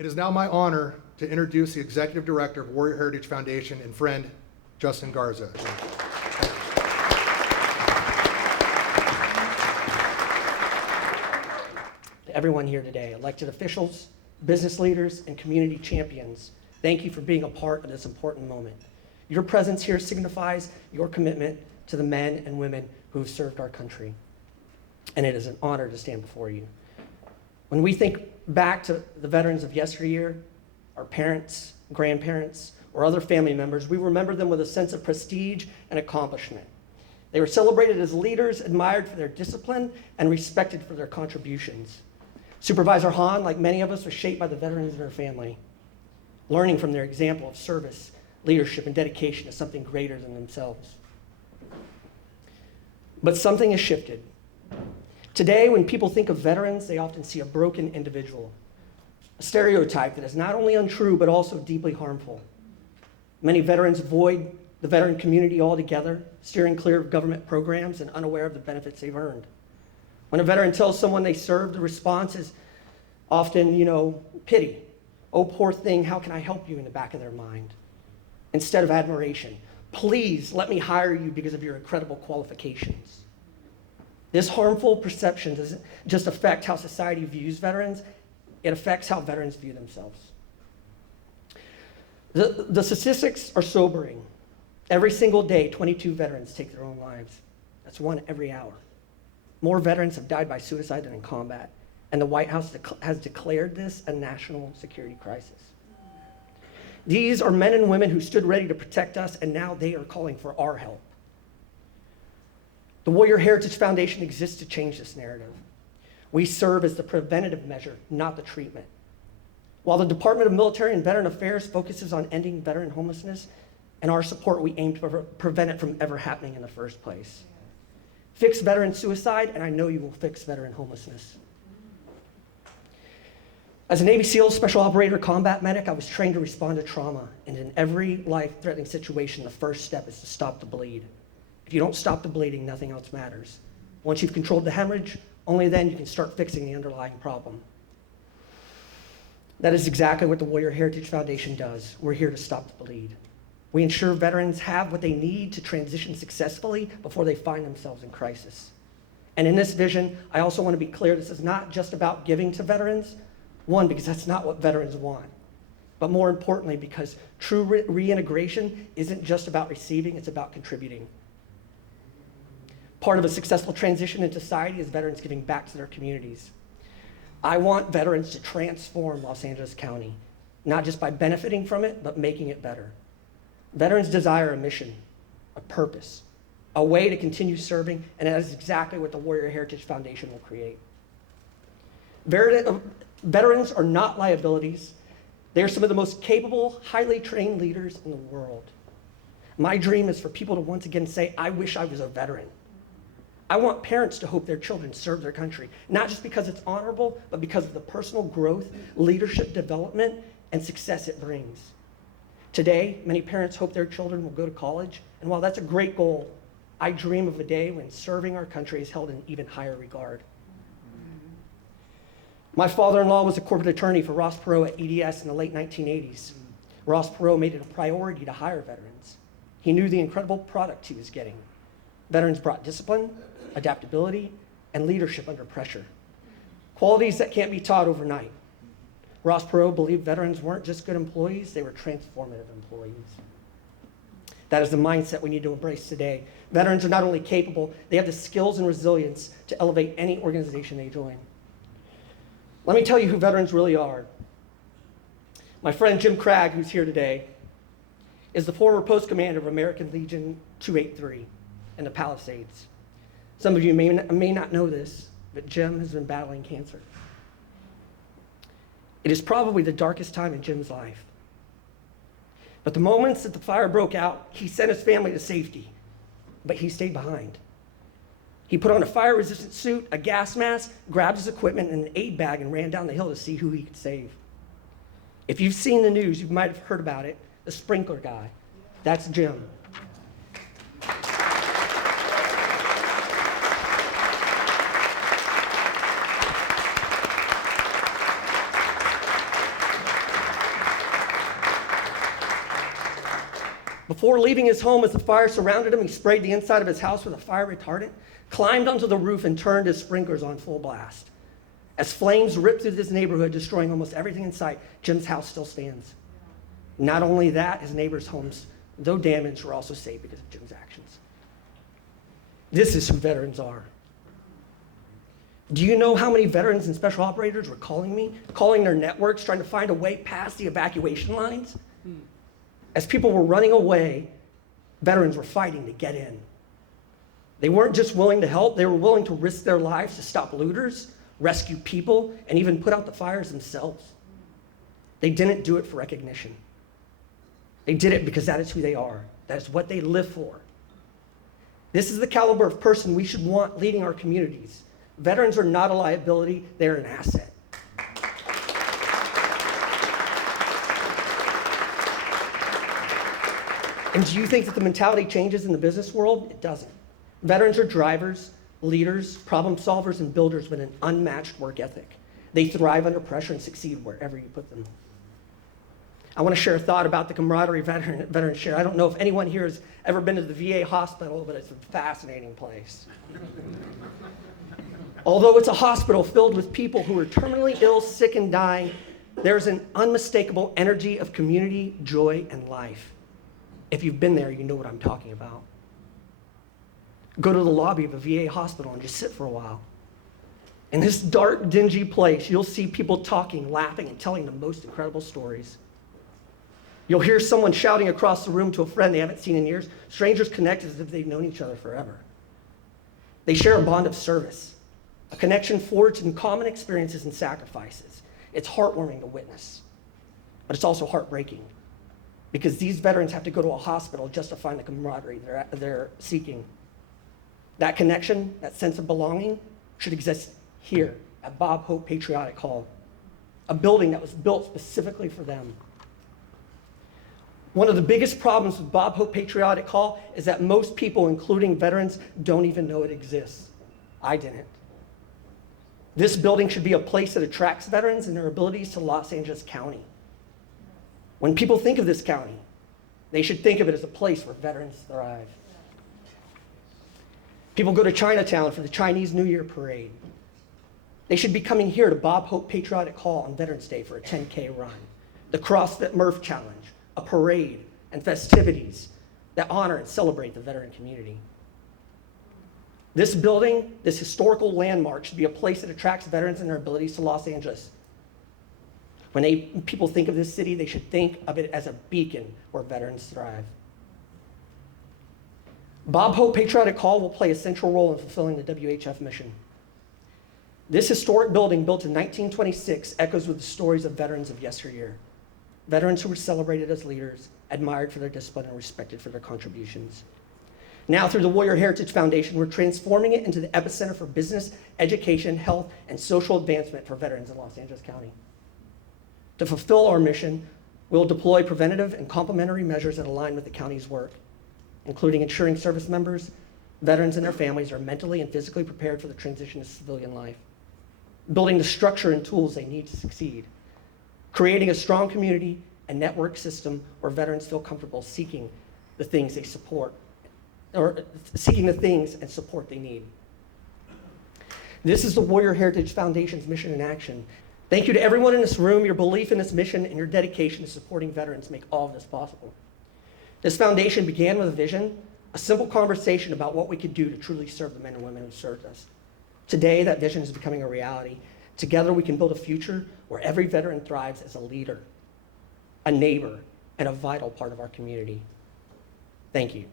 It is now my honor to introduce the Executive Director of Warrior Heritage Foundation and friend, Justin Garza. To everyone here today, elected officials, business leaders, and community champions, thank you for being a part of this important moment. Your presence here signifies your commitment to the men and women who have served our country, and it is an honor to stand before you. When we think back to the veterans of yesteryear, our parents, grandparents, or other family members, we remember them with a sense of prestige and accomplishment. They were celebrated as leaders, admired for their discipline, and respected for their contributions. Supervisor Hahn, like many of us, was shaped by the veterans in her family. Learning from their example of service, leadership, and dedication is something greater than themselves. But something has shifted. Today, when people think of veterans, they often see a broken individual, a stereotype that is not only untrue, but also deeply harmful. Many veterans avoid the veteran community altogether, steering clear of government programs and unaware of the benefits they've earned. When a veteran tells someone they served, the response is often, pity. Oh, poor thing, how can I help you, in the back of their mind? Instead of admiration. Please let me hire you because of your incredible qualifications. This harmful perception doesn't just affect how society views veterans, it affects how veterans view themselves. The statistics are sobering. Every single day, 22 veterans take their own lives. That's one every hour. More veterans have died by suicide than in combat, and the White House has declared this a national security crisis. These are men and women who stood ready to protect us, and now they are calling for our help. The Warrior Heritage Foundation exists to change this narrative. We serve as the preventative measure, not the treatment. While the Department of Military and Veteran Affairs focuses on ending veteran homelessness, and our support, we aim to prevent it from ever happening in the first place. Fix veteran suicide, and I know you will fix veteran homelessness. As a Navy SEAL Special Operator Combat Medic, I was trained to respond to trauma, and in every life-threatening situation, the first step is to stop the bleed. If you don't stop the bleeding, nothing else matters. Once you've controlled the hemorrhage, only then you can start fixing the underlying problem. That is exactly what the Warrior Heritage Foundation does. We're here to stop the bleed. We ensure veterans have what they need to transition successfully before they find themselves in crisis. And in this vision, I also want to be clear, this is not just about giving to veterans. One, because that's not what veterans want. But more importantly, because true reintegration isn't just about receiving, it's about contributing. Part of a successful transition in society is veterans giving back to their communities. I want veterans to transform Los Angeles County, not just by benefiting from it, but making it better. Veterans desire a mission, a purpose, a way to continue serving, and that is exactly what the Warrior Heritage Foundation will create. Veterans are not liabilities. They are some of the most capable, highly trained leaders in the world. My dream is for people to once again say, I wish I was a veteran. I want parents to hope their children serve their country, not just because it's honorable, but because of the personal growth, leadership development, and success it brings. Today, many parents hope their children will go to college, and while that's a great goal, I dream of a day when serving our country is held in even higher regard. My father-in-law was a corporate attorney for Ross Perot at EDS in the late 1980s. Ross Perot made it a priority to hire veterans. He knew the incredible product he was getting. Veterans brought discipline, adaptability, and leadership under pressure. Qualities that can't be taught overnight. Ross Perot believed veterans weren't just good employees, they were transformative employees. That is the mindset we need to embrace today. Veterans are not only capable, they have the skills and resilience to elevate any organization they join. Let me tell you who veterans really are. My friend Jim Cragg, who's here today, is the former post commander of American Legion 283 in the Palisades. Some of you may not know this, but Jim has been battling cancer. It is probably the darkest time in Jim's life. But the moments that the fire broke out, he sent his family to safety, but he stayed behind. He put on a fire-resistant suit, a gas mask, grabbed his equipment and an aid bag, and ran down the hill to see who he could save. If you've seen the news, you might have heard about it, the sprinkler guy. That's Jim. Before leaving his home, as the fire surrounded him, he sprayed the inside of his house with a fire retardant, climbed onto the roof, and turned his sprinklers on full blast. As flames ripped through this neighborhood, destroying almost everything in sight, Jim's house still stands. Not only that, his neighbors' homes, though damaged, were also saved because of Jim's actions. This is who veterans are. Do you know how many veterans and special operators were calling me, calling their networks, trying to find a way past the evacuation lines? As people were running away, veterans were fighting to get in. They weren't just willing to help, they were willing to risk their lives to stop looters, rescue people, and even put out the fires themselves. They didn't do it for recognition. They did it because that is who they are. That is what they live for. This is the caliber of person we should want leading our communities. Veterans are not a liability, they're an asset. And do you think that the mentality changes in the business world? It doesn't. Veterans are drivers, leaders, problem solvers, and builders with an unmatched work ethic. They thrive under pressure and succeed wherever you put them. I want to share a thought about the camaraderie veterans share. I don't know if anyone here has ever been to the VA hospital, but it's a fascinating place. Although it's a hospital filled with people who are terminally ill, sick, and dying, there's an unmistakable energy of community, joy, and life. If you've been there, you know what I'm talking about. Go to the lobby of a VA hospital and just sit for a while. In this dark, dingy place, you'll see people talking, laughing, and telling the most incredible stories. You'll hear someone shouting across the room to a friend they haven't seen in years. Strangers connect as if they've known each other forever. They share a bond of service, a connection forged in common experiences and sacrifices. It's heartwarming to witness, but it's also heartbreaking because these veterans have to go to a hospital just to find the camaraderie they're seeking. That connection, that sense of belonging, should exist here at Bob Hope Patriotic Hall, a building that was built specifically for them. One of the biggest problems with Bob Hope Patriotic Hall is that most people, including veterans, don't even know it exists. I didn't. This building should be a place that attracts veterans and their abilities to Los Angeles County. When people think of this county, they should think of it as a place where veterans thrive. People go to Chinatown for the Chinese New Year parade. They should be coming here to Bob Hope Patriotic Hall on Veterans Day for a 10K run, the CrossFit Murph Challenge, a parade, and festivities that honor and celebrate the veteran community. This building, this historical landmark, should be a place that attracts veterans and their abilities to Los Angeles. When people think of this city, they should think of it as a beacon where veterans thrive. Bob Hope Patriotic Hall will play a central role in fulfilling the WHF mission. This historic building, built in 1926, echoes with the stories of veterans of yesteryear. Veterans who were celebrated as leaders, admired for their discipline, and respected for their contributions. Now, through the Warrior Heritage Foundation, we're transforming it into the epicenter for business, education, health, and social advancement for veterans in Los Angeles County. To fulfill our mission, we'll deploy preventative and complementary measures that align with the county's work, including ensuring service members, veterans, and their families are mentally and physically prepared for the transition to civilian life, building the structure and tools they need to succeed, creating a strong community and network system where veterans feel comfortable seeking the things they support, or seeking the things and support they need. This is the Warrior Heritage Foundation's mission in action. Thank you to everyone in this room. Your belief in this mission and your dedication to supporting veterans make all of this possible. This foundation began with a vision, a simple conversation about what we could do to truly serve the men and women who served us. Today, that vision is becoming a reality. Together, we can build a future where every veteran thrives as a leader, a neighbor, and a vital part of our community. Thank you.